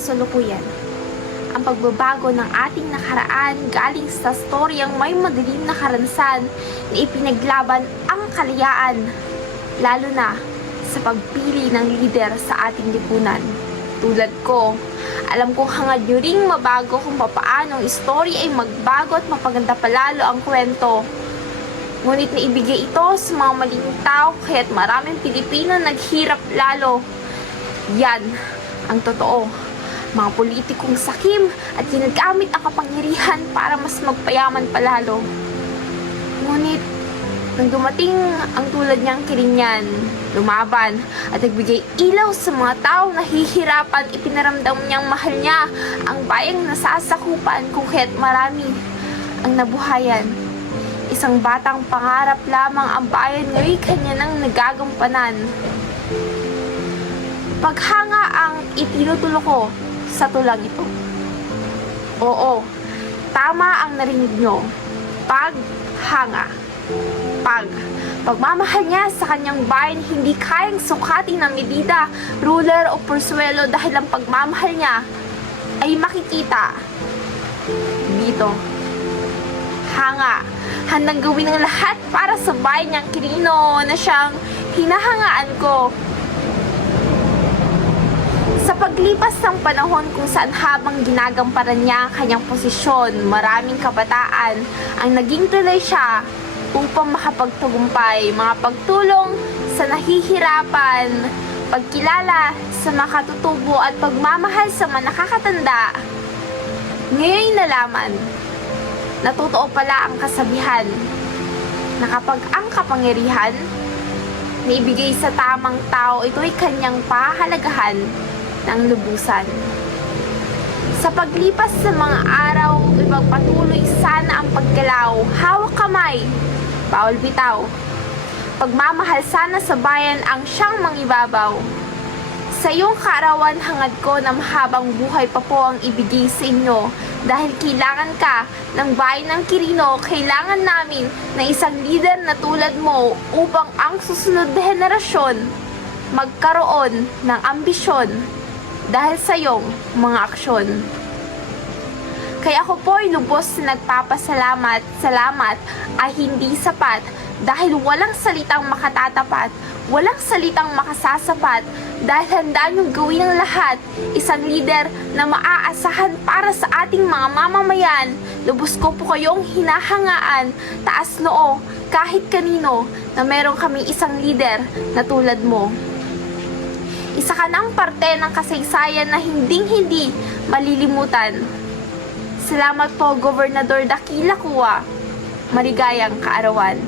kasalukuyan. Ang pagbabago ng ating nakaraan galing sa storyang may madilim na karanasan na ipinaglaban ang kalayaan, lalo na sa pagpili ng lider sa ating lipunan. Tulad ko, alam kong hangad nyo ring mabago kung papaano ang story ay magbago at mapaganda palalo ang kwento. Ngunit naibigay ito sa mga maling tao kaya't maraming Pilipino naghirap lalo. Yan ang totoo. Mga politikong sakim at ginagamit ang kapangyarihan para mas magpayaman palalo. Ngunit, nang dumating ang tulad niyang Kirinyan, lumaban at nagbigay ilaw sa mga taong nahihirapan, ipinaramdam niyang mahal niya ang bayang nasasakupan kung kaya't marami ang nabuhayan. Isang batang pangarap lamang ang bayan ngayon kanya nang nagagampanan. Paghanga ang itinutulo ko sa tulang ito. Oo, tama ang narinig nyo. Paghanga. Pagmamahal niya sa kanyang bayan hindi kayang sukatin ng medida, ruler o perswelo dahil ang pagmamahal niya ay makikita dito. Hanga. Handang gawin ang lahat para sa bayan niyang Quirino na siyang hinahangaan ko. Sa paglipas ng panahon kung saan habang ginagamparan niya ang kanyang posisyon, maraming kabataan ang naging tulay siya upang makapagtagumpay, mga pagtulong sa nahihirapan, pagkilala sa makatutubo at pagmamahal sa mga nakakatanda. Ngayon nalaman na totoo pala ang kasabihan na kapag ang kapangyarihan na ibigay sa tamang tao, ito'y kanyang pahalagahan ng lubusan. Sa paglipas sa mga araw, ipagpatuloy sana ang paggalaw, hawak kamay, bawal bitaw. Pagmamahal sana sa bayan ang siyang mangibabaw. Sa iyong kaarawan, hangad ko na mahabang buhay pa po ang ibigay sa inyo. Dahil kailangan ka ng bayan ng Quirino, kailangan namin ng isang leader na tulad mo upang ang susunod na henerasyon magkaroon ng ambisyon dahil sa iyong mga aksyon. Kaya ako po ay lubos na nagpapasalamat. Salamat ay hindi sapat dahil walang salitang makatatapat, walang salitang makasasapat dahil handa niyong gawin ang lahat, isang lider na maaasahan para sa ating mga mamamayan. Lubos ko po kayong hinahangaan, taas noo kahit kanino na meron kaming isang lider na tulad mo. Isa ka ng parte ng kasaysayan na hinding-hindi malilimutan. Salamat po, Gobernador Dakila Kua. Maligayang kaarawan.